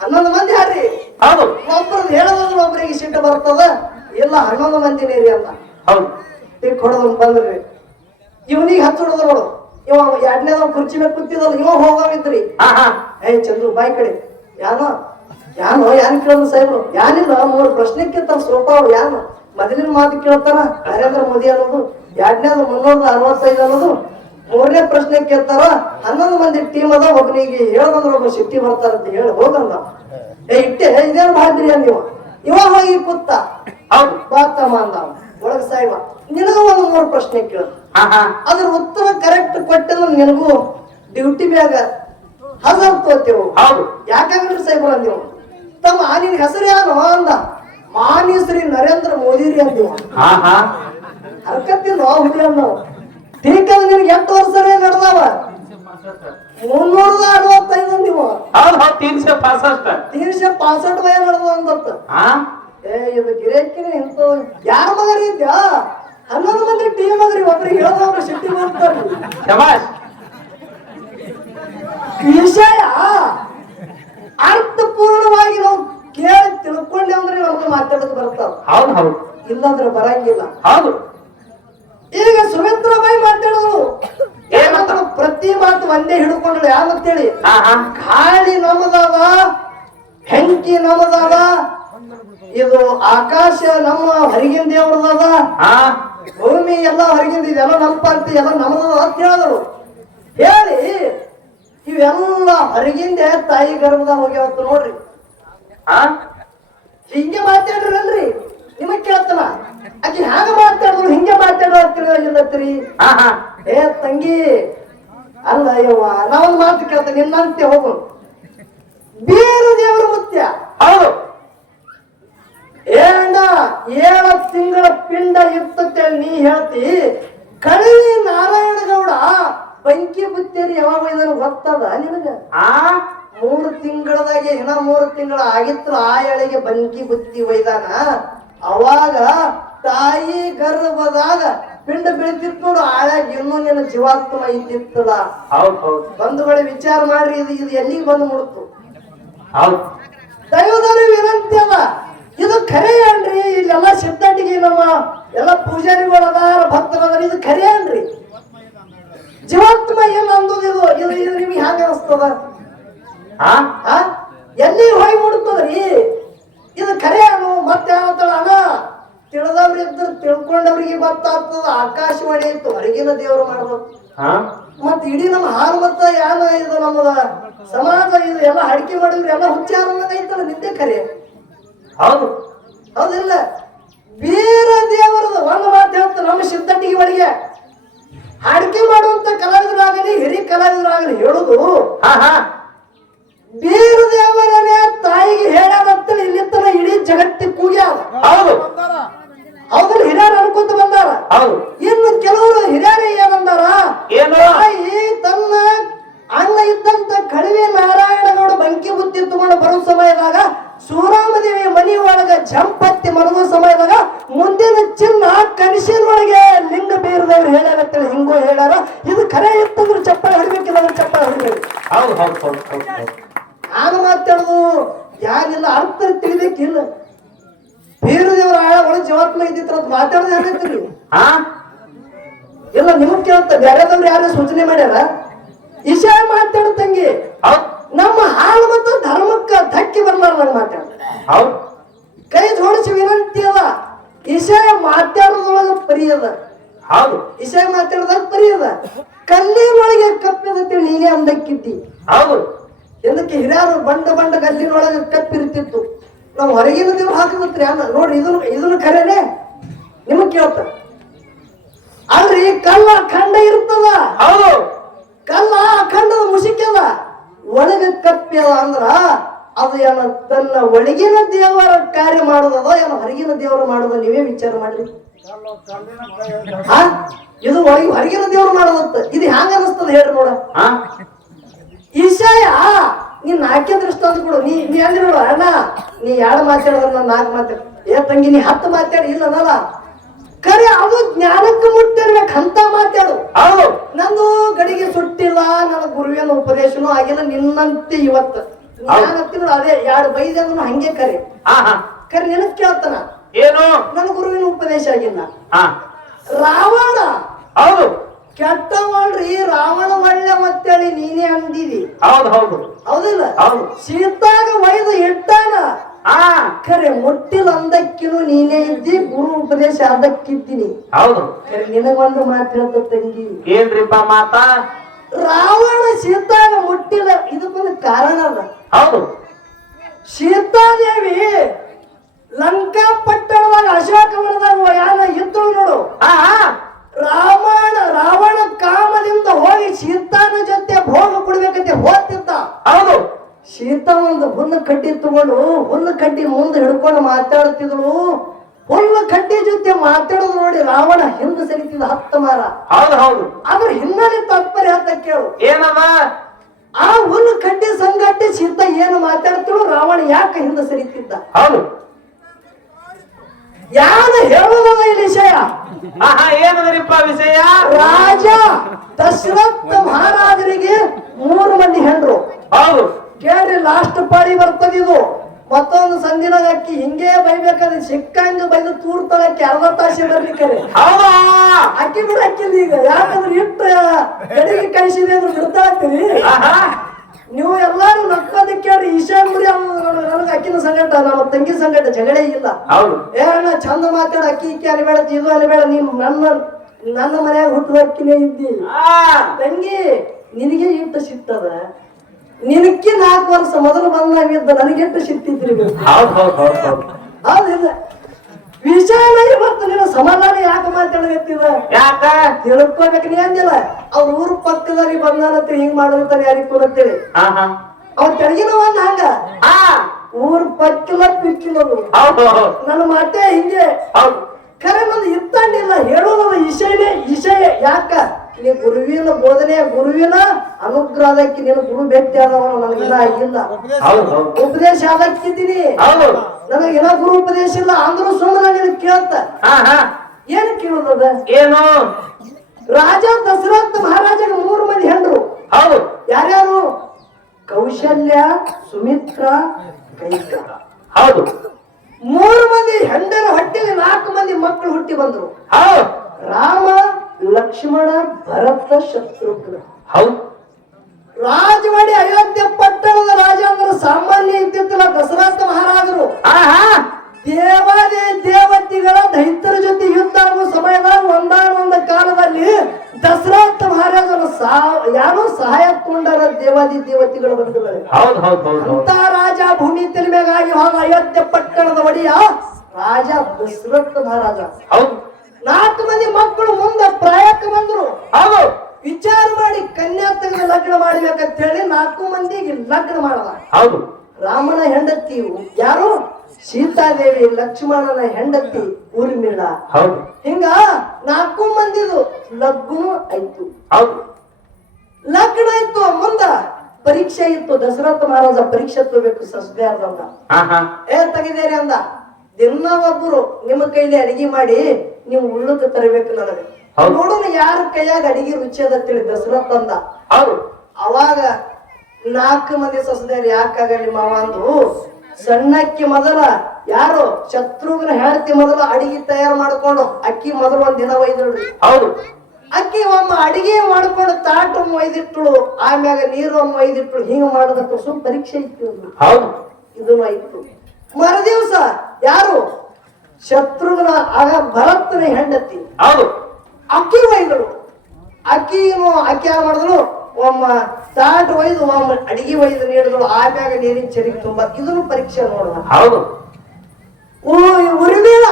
11 ಮಂದಿ ಯಾರ್ರಿ? ಹೌದು ಒಬ್ಬರದ್ದು ಹೇಳೋದ್ರ ಒಬ್ಬರಿಗೆ ಸಿಟ್ಟು ಬರ್ತದ. ಇಲ್ಲ 11 ಮಂದಿನೇ ರೀ ಅಂತ. ಹೌದು ಟಿಕ್ ಹೊಡೆದ್ ಬಂದ್ರಿ. ಇವನಿಗೆ ಹತ್ತು ಹೊಡೆದ್ರು ನೋಡು. ಇವ 2ನೇದ ಕುರ್ಚಿ ಮೇಲೆ ಕೂತಿದಲ್ಲ, ಇವ ಹೋಗಿದ್ರಿ. ಏ ಚಂದ್ರು ಬಾಯಿ ಕಡೆ ಯಾನ್ ಕೇಳಿದ್ರು ಸಾಹೇಬ್ರು? ಯಾನಿಲ್ಲ 3 ಪ್ರಶ್ನೆ ಕೇಳ್ತಾರ ಸೋಪಾವ್. ಯಾನು ಮೊದಲಿನ ಮಾತು ಕೇಳ್ತಾರ ನರೇಂದ್ರ ಮೋದಿ ಅನ್ನೋದು, 2ನೇದು 365 ಅನ್ನೋದು, 3ನೇ ಪ್ರಶ್ನೆ ಕೇಳ್ತಾರ 11 ಮಂದಿ ಟೀಮ್ ಅದ. ಒಬ್ಬನಿಗೆ ಹೇಳದಂದ್ರ ಒಬ್ಬ ಸಿಟ್ಟಿ ಬರ್ತಾರ ಅಂತ ಹೇಳಿ ಹೋಗಂದ. ಇಟ್ಟೆ ಇದೇನು ಮಾಡಿದ್ರಿ ಅಂದ ಇವ ಹೋಗಿ ಕೂತ. ಹೌದು ಬಾತಮ್ಮ ಅಂದ ಒಳಗ ಸಾಹೇಬ, ನಿನಗ ಒಂದು 3 ಪ್ರಶ್ನೆ ಕೇಳ, ಅದ್ರ ಉತ್ತರ ಕರೆಕ್ಟ್ ಕೊಟ್ಟಿದ್ರೆ ನಿನಗೂ ಡ್ಯೂಟಿ ಮ್ಯಾಗ ಹಜಾರ್ ತೋತೇವು. ಹೌದು ಯಾಕಾಗ್ರಿ ಸಾಹೇಬ್ರ ಅಂದೇವು. ತಮ್ಮ ನಿನ್ ಹೆಸರು ಯಾರು ಅಂದ? ಮಾನ್ಯ ಶ್ರೀ ನರೇಂದ್ರ ಮೋದಿ ರೀ ಅಂದೇವು. ಹರ್ಕತ್ತಿಲ್ಲ ಹುಡಿ ಅಂದವ. ಟೀಕಲ್ ನಿನ್ಗೆ 8 ವರ್ಷ ನಡೆದಾವ? 365 ಅಂದಿವ. ಹೌದು ಹೌದು 365 ವಯ ನಡೆದ ಅಂದತ್ತ. ಇದು ಗಿರೇಕಿನ ಇಂತ ಯಾರ ಮಗರಿ ಇದ್ಯಾ? 11 ಮಂದಿ ಟೀಮ್ ಮಗರಿ. ಒಬ್ರಿಗೆ ಹೇಳೋದ್ರ ಸಿಟ್ಟಿ ಬರ್ತಾರ. ವಿಷಯ ಅರ್ಥಪೂರ್ಣವಾಗಿ ನಾವು ಕೇಳಿ ತಿಳ್ಕೊಂಡೆ ಅಂದ್ರೆ ನಮ್ಗೆ ಮಾತಾಡೋದು ಬರ್ತಾವ. ಹೌದು ಹೌದು ಇಲ್ಲಾಂದ್ರೆ ಬರಂಗಿಲ್ಲ. ಹೌದು ಈಗ ಸುಮಿತ್ರಾಬಾಯಿ ಮಾತಾಡಿದ್ರು. ಪ್ರತಿ ಮಾತು ಒಂದೇ ಹಿಡ್ಕೊಂಡ್ರು. ಯಾವತ್ತೇಳಿ ಗಾಳಿ ನಮ್ಮದಾದ, ಹೆಂಕಿ ನಮ್ಮದಾದ, ಇದು ಆಕಾಶ ನಮ್ಮ ಹೊರಗಿನ ದೇವ್ರದಾದ, ಭೂಮಿ ಎಲ್ಲ ಹೊರಗಿಂದ, ಇದೆಲ್ಲ ನಮ್ಮ ಪಾರ್ಟಿ ಎಲ್ಲ ನಮ್ಮದ ಅಂತ ಹೇಳಿದ್ರು. ಹೇಳಿ ಇವೆಲ್ಲ ಹೊರಗಿಂದ ತಾಯಿ ಗರ್ಭದಾಗ ಹೋಗ್ಯಾವತ್ತು ನೋಡ್ರಿ. ಹಿಂಗೆ ಮಾತಾಡ್ರಲ್ರಿ ನಿಮಗ್ ಕೇಳ್ತಾನ. ಆಕಿ ಹ್ಯಾಂಗ ಮಾತಾಡಿದ್ರು ಹಿಂಗೆ ಮಾತಾಡೋ ತಿಳಿಯೋಗಿಲ್ಲತ್ರಿ. ಏ ತಂಗಿ ಅಲ್ಲ ಯವ್ವ, ನಾವೊಂದು ಮಾತು ಕೇಳ್ತೇನೆ ನಿನ್ನಂತೆ ಹೋಗು. ಬೀರು ದೇವರ ಮುತ್ಯ. ಹೌದು ಏನ 7 ತಿಂಗಳ ಪಿಂಡ ಇರ್ತತೆ ನೀ ಹೇಳ್ತಿ. ಕಳಿ ನಾರಾಯಣಗೌಡ ಬೆಂಕಿ ಬುತ್ತೇರಿ ಯಾವಾಗ ಇದನ್ನು ಗೊತ್ತದ ನಿನಗ? 3 ತಿಂಗಳದಾಗೆ ಇನ್ನ 3 ತಿಂಗಳ ಆಗಿತ್ತು ಆ ಎಳೆಗೆ ಬೆಂಕಿ ಬುತ್ತಿ ಒಯ್ದಾನ. ಅವಾಗ ತಾಯಿ ಗರ್ಭದಾಗ ಪಿಂಡ ಬೆಳಿತಿತ್ತು ನೋಡು, ಆಳಾಗ ಇನ್ನೂ ನಿನ್ನ ಜೀವಾತ್ಮ ಇದ್ದಿತ್ತಲ್ಲ. ಹೌದು ಹೌದು ಬಂಧುಗಳೇ ವಿಚಾರ ಮಾಡ್ರಿ, ಇದು ಎಲ್ಲಿಗೆ ಬಂದು ಮುಡುತ್ತು? ಹೌದು ದೈವದವ್ರ ವಿನಂತಿ ಅದ, ಇದು ಖರೆ ಅನ್ರಿ. ಇಲ್ಲೆಲ್ಲ ಸಿದ್ಧಟಿಗೆ ನಮ್ಮ ಎಲ್ಲ ಪೂಜಾರಿಗಳು ಅದಾರ, ಭಕ್ತರದಾರ, ಇದು ಖರೆ ಅನ್ರಿ? ಜೀವಾತ್ಮ ಏನ್ ಅಂದೋದು ಇದು ಇದು ಇದು ನಿಮ್ಗೆ ಹ್ಯಾಂಗ ಅನಿಸ್ತದ? ಎಲ್ಲಿ ಹೋಗಿ ಮುಡ್ತದ್ರಿ? ಇದು ಖರೆ ಅನು ಮತ್ತೆ ಯಾವತ್ತಲ್ಲ ಅಣ್ಣ, ತಿಳಿದವ್ರ ಇದ್ರು ತಿಳ್ಕೊಂಡವ್ರಿಗೆ ಗೊತ್ತಾಗ್ತದ. ಆಕಾಶವಾಣಿ ಇತ್ತು, ಹೊರಗಿನ ದೇವರು ಮಾಡ್ಬೋದು. ಮತ್ ಇಡೀ ನಮ್ಮ ಹಾಲು ಮತ್ತ ಯಾನ ಇದು ನಮ್ಮದ ಸಮಾಜ ಇದು ಎಲ್ಲ ಅಡಿಕೆ ಮಾಡಿದ್ರಿ ಎಲ್ಲ ಹುಚ್ಚಾರ ಐತಲ್ಲ, ನಿದ್ದೆ ಖರೆ. ಹೌದು ಹೌದಿಲ್ಲ? ಬೇರೆ ದೇವರದ ಒಂದು ಮಾತು ಹೇಳ್ತ, ನಮ್ಮ ಸಿದ್ಧಟಿಗೆ ಒಳಗೆ ಅಡಿಕೆ ಮಾಡುವಂತ ಕಲಾವಿದರಾಗಲಿ ಹಿರಿಯ ಕಲಾವಿದರಾಗಲಿ ಹೇಳುದು, ಬೇರೆ ದೇವರನೇ ತಾಯಿಗೆ ಹೇಳಾರಂತೇಳಿ ಇಲ್ಲಿತ್ತನ ಇಡೀ ಜಗತ್ತಿಗೆ ಕೂಗ್ಯಾವ. ಹೌದು ಹೌದಲ್ಲ? ಹಿರಿಯರು ಅನ್ಕೊಂತ ಬಂದಾರ. ಇನ್ನು ಕೆಲವರು ಹಿರಿಯರು ಏನಂದಾರ, ತಾಯಿ ತನ್ನ ಅಣ್ಣ ಇದ್ದಂತ ಕಡಿಮೆ ನಾರಾಯಣಗೌಡ ಬಂಕಿ ಬುತ್ತಿ ತಗೊಂಡು ಬರೋ ಸಮಯದಾಗ ಸೂರಾಮದೇವಿ ಮನಿ ಒಳಗ ಜಂಪತ್ತಿ ಮಲಗುವ ಸಮಯದಾಗ ಮುಂದಿನ ಚಿನ್ನ ಕನಸಿನೊಳಗೆ ಲಿಂಗ ಬೇರದವ್ರು ಹೇಳ್ಯಾರತ್ತೇಳಿ ಹಿಂಗೋ ಹೇಳ್ಯಾರ. ಇದು ಖರೆ ಇತ್ತಂದ್ರೆ ಚಪ್ಪಾಳೆ ಹೊಡಿಬೇಕಿಲ್ಲ, ಅಂದ್ರೆ ಚಪ್ಪಾಳೆ ಹೊಡಿಬೇಕು. ನಾನು ಮಾತಾಡುದು ಯಾರಿಲ್ಲ, ಅರ್ಥ ತಿಳಿಬೇಕಿಲ್ಲ. ಬೇರೆದೇವ್ರ ಆಳ ಒಳಗೆ ಜೀವಾತ್ಮ ಇದ್ದಿತ್ರ ಮಾತಾಡೋದು ಯಾಕೈತಿ ನೀವು? ಇಲ್ಲ ನಿಮಗ್ ಕೇಳ್ತ, ಬೇರೆದವ್ರು ಯಾರು ಸೂಚನೆ ಮಾಡ್ಯಾರ? ವಿಷಯ ಮಾತಾಡ ತಂಗಿ, ನಮ್ಮ ಹಾಲು ಮತ್ತು ಧರ್ಮಕ್ಕ ಧಕ್ಕಿ ಬರ್ಲಾರ್ದಂಗ ಮಾತಾಡ. ಕೈ ಜೋಡಿಸಿ ವಿನಂತಿ ಅದ, ವಿಷಯ ಮಾತಾಡೋದ್ರೊಳಗ ಪರಿ ಅದ. ವಿಷಯ ಮಾತಾಡೋದಾಗ ಪರಿ ಅದ. ಕಲ್ಲಿನೊಳಗೆ ಕಪ್ಪಿದತ್ತೇಳಿ ನೀನೇ ಅಂದಕ್ಕಿದ್ದಿ. ಎಂದಕ್ಕೆ ಹಿರಿಯರು ಬಂಡ ಬಂಡ ಕಲ್ಲಿನೊಳಗೆ ಕಪ್ಪಿರ್ತಿತ್ತು. ನಾವು ಹೊರಗಿನ ದೇವ್ರು ಹಾಕಬತ್ರಿ ಅನ್ನ ನೋಡ್ರಿ, ಇದನ್ನು ಖರೇನೆ ನಿಮಗ್ ಕೇಳ್ತ ಅಲ್ರಿ. ಕಲ್ಲ ಅಖಂಡ ಇರ್ತದ, ಕಲ್ಲ ಅಖಂಡದ ಮುಸಿಕದ, ಒಳಗೆ ಕಪ್ಪಿಯದ ಅಂದ್ರ ಅದು ಏನ ತನ್ನ ಒಳಗಿನ ದೇವರ ಕಾರ್ಯ ಮಾಡೋದದ ಏನೋ ಹೊರಗಿನ ದೇವರು ಮಾಡೋದ? ನೀವೇ ವಿಚಾರ ಮಾಡ್ರಿ. ಇದು ಹೊರಗಿನ ದೇವ್ರು ಮಾಡೋದತ್ತ, ಇದು ಹ್ಯಾಂಗ ಅನಿಸ್ತದ ಹೇಳ್ರಿ ನೋಡ. ಈಶಾಯ ನೀನ್ ನಾಲ್ಕೇ ದೃಷ್ಟಾಂತ ಕೊಡು. ನೀ ಅಲ್ಲಿ ನೋಡು ಅಣ್ಣ, ನೀ 2 ಮಾತಾಡಿದ್ರೆ ನಾನು 4 ಮಾತಾಡ. ಏ ತಂಗಿ ನೀ 10 ಮಾತಾಡಿ ಇಲ್ಲ ಅನ್ನಲ್ಲ. ಖರೆ ಅದು ಜ್ಞಾನಕ್ಕೆ ಮುಟ್ಟಿರ್ಬೇಕು ಅಂತ ಮಾತಾಡು. ನಂದು ಗಡಿಗೆ ಸುಟ್ಟಿಲ್ಲ, ನನ್ನ ಗುರುವಿನ ಉಪದೇಶನೂ ಆಗಿಲ್ಲ ನಿನ್ನಂತೆ ಇವತ್ತು ನಾನಂತೀನಿ ನೋಡು. ಅದೇ 2 ಬೈದೆ ಅಂದ್ರೂ ಹಂಗೆ ಕರೆ ನಿನಗ್ ಕೇಳ್ತಾನ ಏನು? ನನ್ನ ಗುರುವಿನ ಉಪದೇಶ ಆಗಿಲ್ಲ. ರಾವಣ ಕೆಟ್ಟವಳ್ರಿ, ರಾವಣ ಒಳ್ಳೆ ಮತ್ತೇಳಿ ನೀನೇ ಅಂದಿದಿ. ಹೌದಿಲ್ಲ? ಸೀತಾಗ ಒಯ್ದು ಇಟ್ಟಾನ, ಖರೆ ಮುಟ್ಟಿಲ್ಲ ಅಂದಕ್ಕಿನೂ ನೀನೇ ಇದ್ದಿ, ಗುರು ಉಪದೇಶ ಅದಕ್ಕಿದ್ದೀನಿ. ಖರೆ ನಿನಗೊಂದು ಮಾತು ಹೇಳ್ತ ತಂಗಿ, ಏನ್ರಿಪ್ಪ ಮಾತಾ? ರಾವಣ ಸೀತಾಗ ಮುಟ್ಟಿಲ್ಲ, ಇದಕ್ಕೊಂದು ಕಾರಣ ಅದ. ಸೀತಾದೇವಿ ಲಂಕಾ ಪಟ್ಟಣದಾಗ ಅಶೋಕವನದಾಗ ಯಾನ ಇದ್ದಳು ನೋಡು. ರಾವಣ ಕಾಮದಿಂದ ಹೋಗಿ ಸೀತಾನ ಜೊತೆ ಭೋಗ ಕೊಡ್ಬೇಕಂತೆ ಹೋಗ್ತಿದ್ದ. ಸೀತಾ ಒಂದು ಹುಲ್ಲು ಕಡ್ಡಿ ತಗೊಂಡು ಹುಲ್ಲು ಕಡ್ಡಿ ಮುಂದೆ ಹಿಡ್ಕೊಂಡು ಮಾತಾಡ್ತಿದ್ಳು. ಹುಲ್ಲು ಕಡ್ಡಿ ಜೊತೆ ಮಾತಾಡೋದು ನೋಡಿ ರಾವಣ ಹಿಂದೆ ಸರಿತಿದ್ದ 10 ಮಾರ. ಅದ್ರ ಹಿನ್ನೆಲೆ ತಾತ್ಪರ್ಯ ಅಂತ ಕೇಳು ಏನದ? ಆ ಹುಲ್ಲು ಕಡ್ಡಿ ಸಂಗಟ್ಟಿ ಸೀತಾ ಏನು ಮಾತಾಡ್ತಿಳು, ರಾವಣ ಯಾಕೆ ಹಿಂದೆ ಸರಿತಿದ್ದ? ಯಾರು ಹೇಳೋದದ ಈ ವಿಷಯ? ಏನದರಿಪ್ಪ ವಿಷಯ? ರಾಜ ದಶರಥ ಮಹಾರಾಜರಿಗೆ 3 ಮಂದಿ ಹೆಂಡ್ರು. ಕೇಳ್ರಿ, ಲಾಸ್ಟ್ ಪಾಳಿ ಬರ್ತದಿದು. ಮತ್ತೊಂದು ಸಂದಿನಾಗ ಅಕ್ಕಿ ಹಿಂಗೆ ಬೈಬೇಕಾದ್ರೆ ಸಿಕ್ಕಂಗ ಬೈದು ತೂರ್ತಳಕ್ಕೆ ಅರ್ಧ ತಾಸೆ ಬರ್ಲಿಕ್ಕೆ ಅಕ್ಕಿ ಬಿಡ ಅಕ್ಕಿಲ್ಲ ಈಗ. ಯಾಕಂದ್ರೆ ಇಟ್ಟು ಗಡಿಗೆ ಕಳಿಸಿದೆ ಅಂದ್ರೆ ಬಿಡ್ತಾಗ್ತೀವಿ. ನೀವು ಎಲ್ಲಾರು ನಕ್ಕೋದ ಕೇಳ್ರಿ. ಈಶಾನ್ಗುರಿ ನನಗೆ ಅಕ್ಕಿನ ಸಂಗಟ, ನಮ್ಮ ತಂಗಿ ಸಂಗಟ ಜಗಳೇ ಇಲ್ಲ. ಏ ಅಣ್ಣ ಚಂದ ಮಾತಾಡ, ಅಕ್ಕಿ ಇಕ್ಕಿ ಅನ್ಬೇಡ, ಇದು ಅನ್ಬೇಡ, ನೀನ್ ನನ್ನ ಮನ್ಯಾಗ ಹುಟ್ಟುವ ಅಕ್ಕಿನೇ ಇದ್ದಿ. ತಂಗಿ ನಿನಗೆ ಇಟ್ಟು ಸಿಗ್ತದ, ನಿನಕ್ಕೆ 4 ವರ್ಷ ಮೊದಲು ಬಂದಾಗಿದ್ದ ನನಗೆಟ್ಟು ಸಿಕ್ತಿದ್ರಿ. ಹೌದಿಲ್ಲ? ವಿಷಯ ಇವತ್ತು ನೀನು ಸಮಾಧಾನ ಯಾಕೆ ಮಾತಾಡಬೇಕಿದ? ಯಾಕ ತಿಳ್ಕೊಬೇಕು. ನೀ ಅಂದಿಲ್ಲ ಅವ್ರ ಊರ್ ಪಕ್ಕದಲ್ಲಿ ಬಂದಾನಂತ ಹಿಂಗ್ ಮಾಡಿರ್ತಾನೆ ಯಾರಿಗೂ ಅಂತೇಳಿ. ಅವ್ರ ತೆಳಗಿನವನ್ನ ಹಂಗ ಊರ್ ಪಕ್ಕಿಲ್ಲ ಪಿಕ್ಕಿಲ್ಲ ನನ್ನ ಮಾತೇ ಹಿಂಗೆ. ಖರೆ ನಂದು ಇತ್ತಂಡಿಲ್ಲ ಹೇಳೋದಲ್ಲ. ವಿಷಯ ಯಾಕ? ನೀ ಗುರುವಿನ ಬೋಧನೆ, ಗುರುವಿನ ಅನುಗ್ರಹದಕ್ಕೆ ನೀನು ಗುರು ಭೇಟಿ ಆದವನು ನನಗಿನ್ನ ಆಗಿಲ್ಲ. ಉಪದೇಶ ಅದಕ್ಕಿದ್ದೀನಿ, ನನಗಿನ್ನ ಗುರು ಉಪದೇಶ ಇಲ್ಲ ಅಂದ್ರೂ ಸುಮ್ಮನೆ ಕೇಳ್ತ ಹಾ ಹಾ ಏನ್ ಕೇಳೋದದ? ಏನು? ರಾಜ ದಶರಥ ಮಹಾರಾಜಗೆ 3 ಮಂದಿ ಹೆಂಡ್ರು. ಹೌದು. ಯಾರ್ಯಾರು? ಕೌಶಲ್ಯ, ಸುಮಿತ್ರ, ಕೈಕ. ಹೌದು. 3 ಮಂದಿ ಹೆಂಡರ ಹೊಟ್ಟೆಗೆ 4 ಮಂದಿ ಮಕ್ಕಳು ಹುಟ್ಟಿ ಬಂದ್ರು. ಹೌದು. ರಾಮ, ಲಕ್ಷ್ಮಣ, ಭರತ, ಶತ್ರುಘ್ನ. ಹೌದು. ರಾಜವಾಡಿ ಅಯೋಧ್ಯೆ ಪಟ್ಟಣದ ರಾಜ ಅಂದ್ರೆ ಸಾಮಾನ್ಯ ಇದ್ದಿದ್ದಲ್ಲ. ದಶರಥ ಮಹಾರಾಜರು ಹಾ ಹಾ ದೇವಾದಿ ದೇವತೆಗಳ ದೈತ್ಯರ ಜೊತೆ ಯುದ್ಧ ಆಗುವ ಸಮಯದಾಗ ಒಂದಾನೊಂದ ಕಾಲದಲ್ಲಿ ದಶರಥ ಮಹಾರಾಜರು ಯಾರು ಸಹಾಯ ಕೊಂಡರ ದೇವಾದಿ ದೇವತೆಗಳ ಬಂಧುಗಳೇ. ಹೌದು ಹೌದು ಹೌದು. ಅಂತ ರಾಜ ಭೂಮಿ ತೆಲಿಮೆಗಾಗಿ ಹೋದ ಅಯೋಧ್ಯೆ ಪಟ್ಟಣದ ಒಡೆಯ ರಾಜ ದಶರಥ ಮಹಾರಾಜ. ಹೌದು. 4 ಮಂದಿ ಮಕ್ಕಳು ಮುಂದೆ ಪ್ರಾಯಕ್ಕೆ ಬಂದ್ರು. ಹೌದು. ವಿಚಾರ ಮಾಡಿ ಕನ್ಯಾ ತೆಗೆದು ಲಗ್ನ ಮಾಡ್ಬೇಕಂತ ಹೇಳಿ 4 ಮಂದಿಗೆ ಲಗ್ನ ಮಾಡಲ್ಲ. ಹೌದು. ರಾಮನ ಹೆಂಡತಿ ಯಾರು? ಸೀತಾದೇವಿ. ಲಕ್ಷ್ಮಣನ ಹೆಂಡತಿ ಊರ್ಮಿಳ. ಹೌದು. ಹಿಂಗ 4 ಮಂದಿದು ಲಗ್ನ ಆಯ್ತು. ಹೌದು. ಲಗ್ನ ಆಯ್ತು. ಮುಂದ ಪರೀಕ್ಷೆ ಇತ್ತು. ದಶರಥ ಮಹಾರಾಜ ಪರೀಕ್ಷೆ ತಗೋಬೇಕು ಸಸ್ಯಾರ್ದಂದ. ಹಾ ಹಾ ತೆಗಿದೇರಿ ಅಂದ. ದಿನ ಒಬ್ಬರು ನಿಮ್ಮ ಕೈಲಿ ಅಡಿಗೆ ಮಾಡಿ ನೀವು ಉಳ್ಳಕ್ಕೆ ತರಬೇಕು ನನಗೆ. ನೋಡೋಣ ಯಾರ ಕೈಯಾಗ ಅಡಿಗೆ ರುಚಿ ಅದ ತಿಳಿ ದಶರಥ ಅಂದ. ಹೌದು. ಅವಾಗ 4 ಮಂದಿ ಸಸ್ಯಾರಿ ಯಾಕಾಗಲಿ ಮಾವ ಅಂದು ಸಣ್ಣಕ್ಕಿ ಮೊದಲ ಯಾರು ಶತ್ರುಘ್ನ ಹೆಂಡತಿ ಮೊದಲು ಅಡಿಗೆ ತಯಾರು ಮಾಡ್ಕೊಂಡು ಅಕ್ಕಿ ಮೊದಲು 1 ದಿನ ಒಯ್ದಳ್ರಿ. ಹೌದು. ಅಕ್ಕಿ ಒಮ್ಮ ಅಡಿಗೆ ಮಾಡ್ಕೊಂಡು ತಾಟ ಒಯ್ದಿಟ್ಟಳು. ಆಮ್ಯಾಗ ನೀರು ಒಯ್ದಿಟ್ಟಳು. ಹಿಂಗ ಮಾಡೋದಕ್ಕೆ ಸುಮ್ ಪರೀಕ್ಷೆ ಇತ್ತು. ಹೌದು. ಇದನ್ನು ಆಯ್ತು. ಮರುದಿವ್ಸ ಯಾರು ಶತ್ರುಘ್ನ ಆಗ ಭರತನ ಹೆಂಡತಿ ಹೌದು. ಅಕ್ಕಿ ಒಯ್ದಳು. ಅಕ್ಕಿನು ಅಕ್ಕಿ ಯಾರು ಮಾಡಿದ್ರು? ಒಮ್ಮ ತಾಟ ಒಯ್ದು ಒಮ್ಮ ಅಡಿಗೆ ಒಯ್ದು ನೀಡಿದಳು. ಆಮ್ಯಾಗ ನೀರಿನ ಚರಿಗೆ ತುಂಬ. ಇದನ್ನು ಪರೀಕ್ಷೆ ನೋಡ. ಹೌದು. ಉರ್ಮಿಳ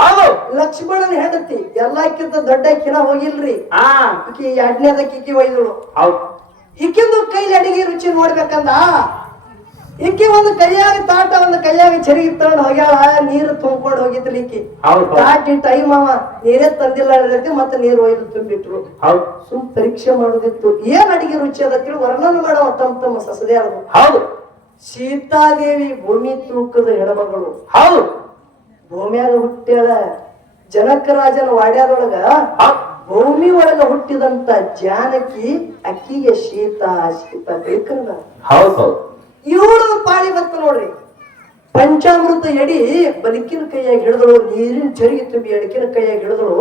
ಹೌದು. ಲಕ್ಷ್ಮಣನ ಹೆಂಡತಿ ಎಲ್ಲಕ್ಕಿಂತ ದೊಡ್ಡ ಅಕ್ಕಿನ ಹೋಗಿಲ್ರಿ. ಹಾ ಈಕಿ 2ನೇದ ಕಿಕ್ಕಿ ಒಯ್ದಳು. ಹೌದು. ಈಕಿಂದು ಕೈಲಿ ಅಡಿಗೆ ರುಚಿ ನೋಡ್ಬೇಕಂದ ಈಕಿ ಒಂದು ಕೈಯಾಗ ತಾಟ ಒಂದು ಕೈಯಾಗ ಚರಿಗೆ ತಗೊಂಡು ಹೋಗ್ಯಾಳ. ನೀರು ತುಂಬ್ಕೊಂಡು ಹೋಗಿದ್ರಿ ಈಕಿ. ತಾಟಿ ಟೈಮ್ ಅವ ನೀರೇ ತಂದಿಲ್ಲ ಮತ್ತೆ ನೀರು ಒಯ್ದು ತುಂಬಿಟ್ರು. ಸುಮ್ ಪರೀಕ್ಷೆ ಮಾಡೋದಿತ್ತು. ಏನ್ ಅಡಿಗೆ ರುಚಿ ಅದಕ್ಕೆ ವರ್ಣನೆ ಮಾಡವ ತಮ್ಮ ಸಸದೇ ಅದು. ಹೌದು. ಸೀತಾದೇವಿ ಭೂಮಿ ತೂಕದ ಹೆಣ್ಮಗಳು. ಹೌದು. ಭೂಮಿಯಾಗ ಹುಟ್ಟ್ಯಾಳ. ಜನಕ ರಾಜನ ವಾಡ್ಯಾದೊಳಗ ಭೂಮಿ ಒಳಗ ಹುಟ್ಟಿದಂತ ಜಾನಕಿ ಅಕ್ಕಿಗೆ ಸೀತಾ ಬೇಕಂದ. ಹೌದು. 7 ಪಾಳಿ ಬತ್ತ ನೋಡ್ರಿ. ಪಂಚಾಮೃತ ಎಡಿ ಬಲಿಕಿನ ಕೈಯಾಗಿ ಹಿಡಿದಳು. ನೀರಿನ ಚರಿಗೆ ತುಂಬಿ ಎಡಕಿನ ಕೈಯಾಗಿ ಹಿಡಿದಳು.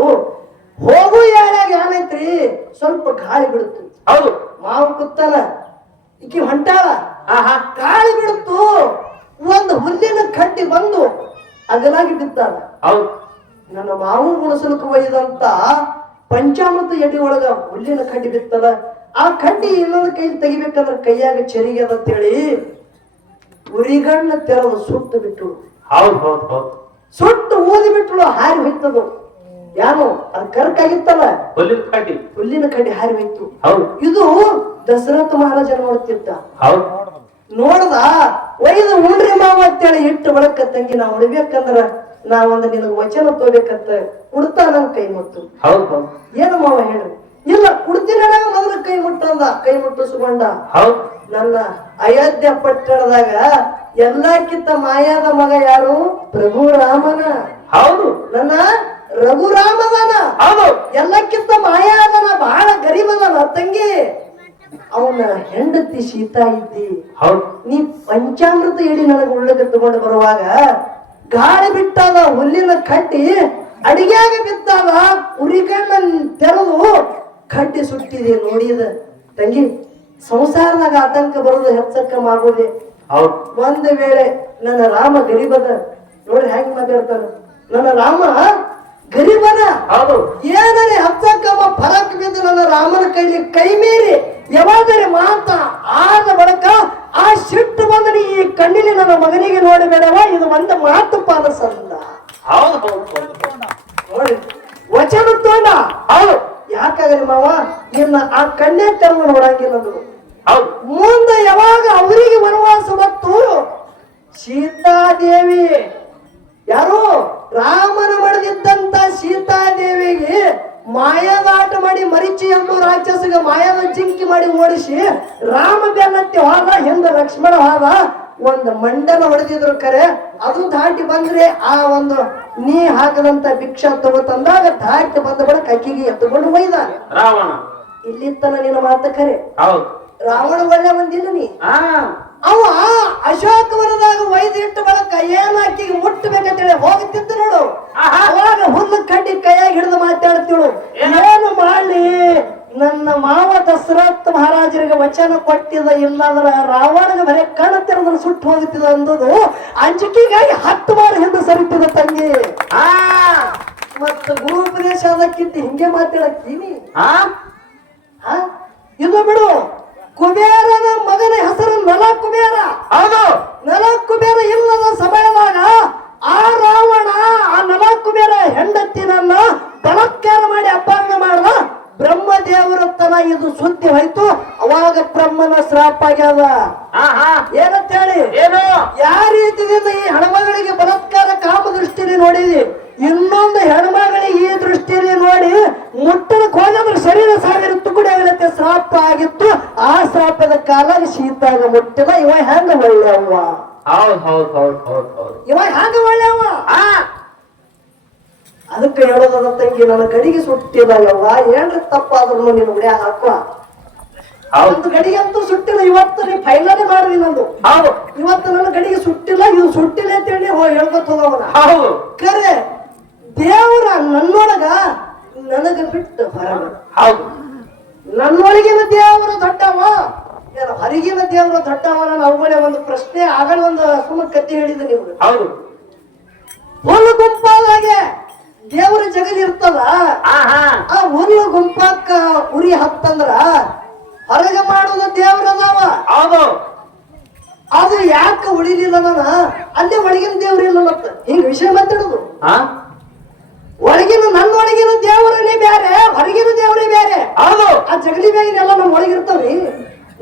ಹೋಗು ಯಾಳ್ಯಾಗ ಏನೈತ್ರಿ ಸ್ವಲ್ಪ ಗಾಳಿ ಬಿಡುತ್ತು. ಹೌದು. ಮಾವು ಕುತ್ತಾನ. ಈಕಿ ಹೊಂಟಾಳ. ಗಾಳಿ ಬಿಡುತ್ತು. ಒಂದು ಹುಲ್ಲಿನ ಕಡ್ಡಿ ಬಂದು ಅಗಲಾಗಿ ಬಿದ್ದಾಳ. ಹೌದು. ನನ್ನ ಮಾವು ಗುಣಸಲಕ್ಕೆ ಒಯ್ದಂತ ಪಂಚಾಮೃತ ಎಡಿ ಒಳಗ ಹುಲ್ಲಿನ ಕಡ್ಡಿ ಬಿತ್ತದ. ಆ ಕಡ್ಡಿ ಇನ್ನೊಂದು ಕೈ ತೆಗಿಬೇಕಂದ್ರೆ ಕೈಯಾಗ ಚರಿಗೆ ಅದಂತೇಳಿ ಉರಿಗಣ್ಣ ತೆರದು ಸುಟ್ಟು ಬಿಟ್ಟಳು. ಹೌದು ಹೌದು ಹೌದು. ಸುಟ್ಟು ಊದಿ ಬಿಟ್ಟಳು. ಹಾರಿ ಹೋಯ್ತದು. ಯಾನು ಅದು ಕರ್ಕಾಗಿತ್ತಲ್ಲ ಹುಲ್ಲಿನ ಕಡ್ಡಿ ಹಾರಿ ಹೋಯ್ತು. ಇದು ದಶರಥ ಮಹಾರಾಜ ನೋಡ್ತಿದ್ದ. ನೋಡ್ದ ಒಯ್ದು ಉಂಡ್ರಿ ಮಾವ ಅಂತೇಳಿ ಇಟ್ಟು ಬಳಕ ತಂಗಿ ನಾ ಉಡ್ಬೇಕಂದ್ರ ನಾವೊಂದು ನಿನಗೆ ವಚನ ತೋಬೇಕಂತ ಉಡ್ತಾ ನನ್ ಕೈ ಮುಟ್ಟು. ಏನು ಮಾವ ಹೇಳ್ರಿ? ಇಲ್ಲ ಉಡ್ತೀನಿ ಮೊದಲು ಕೈ ಮುಟ್ಟಂದ. ಕೈ ಮುಟ್ಟಿಸ್ಕೊಂಡ. ನನ್ನ ಅಯೋಧ್ಯ ಪಟ್ಟಣದಾಗ ಎಲ್ಲಕ್ಕಿಂತ ಮಾಯಾದ ಮಗ ಯಾರು? ರಘುರಾಮನ. ಹೌದು. ನನ್ನ ರಘುರಾಮದನ. ಹೌದು. ಎಲ್ಲಕ್ಕಿಂತ ಮಾಯಾದನ. ಬಹಳ ಗರೀಬದನ ತಂಗಿ. ಅವನ ಹೆಂಡತಿ ಸೀತಾ ಇದ್ದಿ. ನೀ ಪಂಚಾಮೃತ ಎಡಿ ನನಗೆ ಉಳ್ಳಕ್ಕೆ ತಗೊಂಡು ಬರುವಾಗ ಗಾಳಿ ಬಿಟ್ಟಾಗ ಹುಲ್ಲಿನ ಕಡ್ಡಿ ಅಡಿಗೆಯಾಗ ಬಿದ್ದಾಗ ಉರಿಗಣ್ಣ ತೆರದು ಕಡ್ಡಿ ಸುಟ್ಟಿದೆ ನೋಡಿದ ತಂಗಿ. ಸಂಸಾರದಾಗ ಆತಂಕ ಬರೋದು ಹೆಚ್ಚಕ್ಕ ಮಾಡೋದೆ. ಒಂದು ವೇಳೆ ನನ್ನ ರಾಮ ಗರೀಬದ ನೋಡಿ ಹೆಂಗ್ ಮಾತಾಡ್ತಾನ. ನನ್ನ ರಾಮ ಗರೀಬನ ಏನಾರೆ ಹಚ್ಚಕ್ಕಮ್ಮ ಫರಕ್ ಬಿದ್ದು ನನ್ನ ರಾಮನ ಕೈಲಿ ಕೈ ಮೀರಿ ಯಾವಾಗರೆ ಮಾತ ಆದ ಬಳಿಕ ಆ ಸಿಟ್ಟು ಬಂದ ಈ ಕಣ್ಣಿಲಿ ನನ್ನ ಮಗನಿಗೆ ನೋಡಬೇಡವ. ಇದು ಒಂದು ಮಾತು ಪಾದ ಸಂದ ನೋಡಿ ವಚನ ತೋಣ. ಯಾಕಾಗಲಿ ಮಾವ ಇನ್ನ ಆ ಕಣ್ಣೇ ತೆರವು ನೋಡಂಗಿಲ್ಲ. ಮುಂದೆ ಯಾವಾಗ ಅವರಿಗೆ ವನವಾಸ ಮತ್ತು ಸೀತಾದೇವಿ ಯಾರು ರಾಮನ ಮಡದಿದ್ದಂತ ಸೀತಾದೇವಿಗೆ ಮಾಯದಾಟ ಮಾಡಿ ಮರಿಚಿ ಎಂಬ ರಾಕ್ಷಸಗ ಮಾಯದ ಜಿಂಕಿ ಮಾಡಿ ಓಡಿಸಿ ರಾಮ ಬೆನ್ನತ್ತಿ ಹೋದ. ಹಿಂದ ಲಕ್ಷ್ಮಣ ಹೋದ. ಒಂದು ಮಂಡಲ ಹೊಡೆದಿದ್ರು ಕರೆ ಅದು ದಾಟಿ ಬಂದ್ರೆ ಆ ಒಂದು ನೀ ಹಾಕದಂತ ಭಿಕ್ಷಾ ತಗೋತಂದಾಗ ಧಾಕ್ಯ ಬಂದ ಬಡಕ್ ಅಕ್ಕಿಗೆ ಎತ್ತುಕೊಂಡು ಒಯ್ದ ರಾವಣ ಇಲ್ಲಿ ತನ ನಿನ್ನ ಮಾತ ಖರೆ. ಹೌದು ರಾವಣ ಒಳ್ಳೆ ಬಂದಿಲ್ಲ ನೀ ಹಾ ಅವ ಅಶೋಕವನದಾಗ ಒಯ್ದಿಟ್ಟು ಬಳಕ ಏನ್ ಆಕಿಗೆ ಮುಟ್ಟಬೇಕಂತೇಳಿ ಹೋಗ್ತಿದ್ದ ನೋಡು. ಅವಾಗ ಹುಲ್ಲು ಕಡ್ಡಿ ಕೈಯಾಗಿ ಹಿಡಿದು ಮಾತಾಡ್ತಿಳು, ಏನು ಮಾಡ್ಲಿ ನನ್ನ ಮಾವ ದಶರಥ ಮಹಾರಾಜರಿಗೆ ವಚನ ಕೊಟ್ಟಿದ, ಇಲ್ಲಂದ್ರ ರಾವಣಗೆ ಬರೀ ಕಣ್ಣು ತೆರೆದ್ರೆ ಸುಟ್ಟು ಹೋಗುತ್ತಿದ ಅಂದದು ಅಂಜಿಕೆಗಾಗಿ 10 ಬಾರಿ ಹಿಂದೆ ಸರಿತಿದ ತಂಗಿ. ಮತ್ತ ಗುರುಪದೇಶ ಅದಕ್ಕಿಂತ ಹಿಂಗೆ ಮಾತಾಡಕ್ತೀನಿ. ಇದು ಬಿಡು, ಕುಬೇರನ ಮಗನ ಹೆಸರು ನಲ ಕುಬೇರ. ಹೌದು ನಲ ಕುಬೇರ ಇಲ್ಲದ ಸಮಯದಾಗ ಆ ರಾವಣ ಆ ನಲ ಕುಬೇರ ಹೆಂಡತಿನನ್ನ ಬಲಾತ್ಕಾರ ಮಾಡಿ ಅಪಹರಣ ಮಾಡ್ದ. ಬ್ರಹ್ಮದೇವರ ತನ ಇದು ಸುದ್ದಿ ಹೋಯ್ತು. ಅವಾಗ ಬ್ರಹ್ಮನ ಶ್ರಾಪ ಆಗ್ಯದ. ಏನಂತ ಹೇಳಿ, ಏನು ಯಾವ ರೀತಿಯಿಂದ ಈ ಹೆಣ್ಮಗಳಿಗೆ ಬಲಾತ್ಕಾರ ಕಾಮ ದೃಷ್ಟಿಲಿ ನೋಡಿದಿ, ಇನ್ನೊಂದು ಹೆಣ್ಮಗಳಿಗೆ ಈ ದೃಷ್ಟಿಲಿ ನೋಡಿ ಮುಟ್ಟಲಕ್ಕೆ ಹೋದ್ರೆ ಶರೀರ ಸಾವಿರ ತುಕುಡಿ ಆಗಲತ್ತೆ ಶ್ರಾಪ ಆಗಿತ್ತು. ಆ ಶ್ರಾಪದ ಕಾಲ ಶೀತಾಗ ಮುಟ್ಟಿದ. ಇವ ಹೆಂಗ ಒಳ್ಳೆಯವ್ವ, ಹೌದು ಹೌದು ಹೌದು ಹೌದು ಹೌದು ಇವ ಹೆಂಗ ಒಳ್ಳೆಯವ್ವ. ಅದಕ್ಕೆ ಹೇಳೋದ ತಂಗಿ, ನನ್ನ ಗಡಿಗೆ ಸುಟ್ಟಿದ ಯವ್ವ, ಏನ್ರಿ ತಪ್ಪಾದ್ರೂ ನೀನು ಗುಡಿಯ ಹಾಕುವ. ಒಂದು ಗಡಿಗೆ ಅಂತೂ ಸುಟ್ಟಿಲ್ಲ. ಇವತ್ತು ನೀ ಫೈನಲ್ ಮಾಡ್ರಿ ನಂದು. ಹೌದು ಇವತ್ತು ನನ್ನ ಗಡಿಗೆ ಸುಟ್ಟಿಲ್ಲ, ಇದು ಸುಟ್ಟಿಲ್ಲ ಅಂತೇಳಿ ಹೇಳ್ಕೊತ ಹೋಗವನ. ಹೌದು ಕರೆ ದೇವರ ನನ್ನೊಳಗ ನನಗ ಬಿಟ್ಟು ಹೊರಗ. ಹೌದು ನನ್ನೊಳಗಿನ ದೇವರ ದೊಡ್ಡವ, ಹೊರಗಿನ ದೇವರ ದೊಡ್ಡವ. ನಾನು ಅವುಗಳೇ ಒಂದು ಪ್ರಶ್ನೆ ಆಗಲ್ಲ, ಒಂದು ಸುಮ್ಮನೆ ಕತೆ ಹೇಳಿದ ನೀವು. ಹೌದು ಹುಲ್ಲು ಗುಂಪಾದಾಗೆ ದೇವರ ಜಗಲಿ ಇರ್ತದ. ಆ ಹುಲ್ಲು ಗುಂಪಾಕ ಉರಿ ಹತ್ತಂದ್ರ ಹೊರಗೆ ಮಾಡುವುದು ದೇವರದವ. ಹೌದು ಅದು ಯಾಕೆ ಉಳಿಲಿಲ್ಲ ನಾನ ಅಲ್ಲೇ ಒಳಗಿನ ದೇವ್ರ ಇಲ್ಲ ಮತ್ತ ಹಿಂಗ ವಿಷಯ ಮಾತಾಡುದು. ಒಳಗಿನ ನನ್ನ ಒಳಗಿನ ದೇವರನೇ ಬೇರೆ, ಹೊರಗಿನ ದೇವರೇ ಬೇರೆ. ಹೌದು ಆ ಜಗಲಿ ಬ್ಯಾಗಿನೆಲ್ಲ ನಮ್ಮ ಒಳಗಿರ್ತಾವ್ರಿ.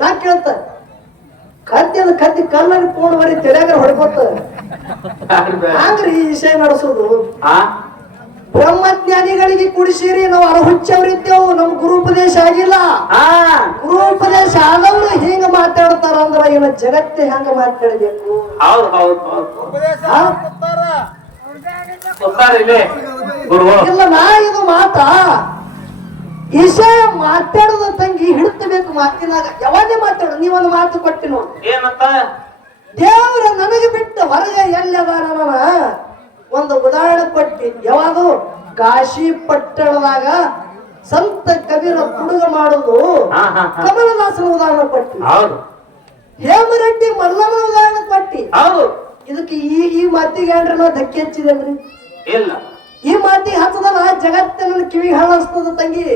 ನಾ ಕೇಳ್ತ ಕದ್ದಿ ಕಲ್ಲಲ್ಲಿ ಪೋಣ ಬರೀ ತೆರೆಯಾಗ ಹೊಡ್ಕೊತ ಹಂಗ್ರಿ ಈ ವಿಷಯ ನಡೆಸೋದು. ಬ್ರಹ್ಮಜ್ಞಾನಿಗಳಿಗೆ ಕುಡಿಸಿರಿ, ನಾವು ಹುಚ್ಚವ್ರಿದ್ದೇವು, ನಮ್ ಗುರುಪದೇಶ ಆಗಿಲ್ಲ. ಗುರುಪದೇಶ ಆದವ್ರು ಹಿಂಗ ಮಾತಾಡ್ತಾರ ಅಂದ್ರ ಇನ್ನು ಜಗತ್ತೇ ಹೆಂಗ ಮಾತಾಡ್ಬೇಕು. ಹೌದು ಹೌದು ಇಲ್ಲ ನಾ ಇದು ಮಾತಾ ವಿಷಯ ಮಾತಾಡೋದ ತಂಗಿ ಹಿಡಿತಬೇಕು ಮಾತಿನಾಗ. ಯಾವಾಗೇ ಮಾತಾಡು, ನೀವೊಂದು ಮಾತು ಕೊಟ್ಟಿ ನೋಡಿ. ಏನಂತ ದೇವರ ನನಗೆ ಬಿಟ್ಟು ಹೊರಗೆ ಎಲ್ಲದಾರ ಒಂದು ಉದಾಹರಣೆ ಕೊಟ್ಟಿ. ಯಾವಾಗ ಕಾಶಿ ಪಟ್ಟಣದಾಗ ಸಂತ ಕಬೀರ ಹುಡುಗ ಮಾಡುದು ಕಮಲದಾಸನ ಉದಾಹರಣೆ ಕೊಟ್ಟಿ. ಹೇಮರೆಡ್ಡಿ ಮಲ್ಲನ ಉದಾಹರಣೆ ಕೊಟ್ಟಿ. ಇದಕ್ಕೆ ಈ ಮಾತಿಗೆ ಏನ್ರಿ ನಾವು ಧಕ್ಕೆ ಹಚ್ಚಿದೇನ್ರಿ? ಇಲ್ಲ, ಈ ಮಾತಿಗೆ ಹಚ್ಚದಲ್ಲ ಜಗತ್ತಿನ ಕಿವಿ ಹಾಳಸ್ತದ ತಂಗಿ.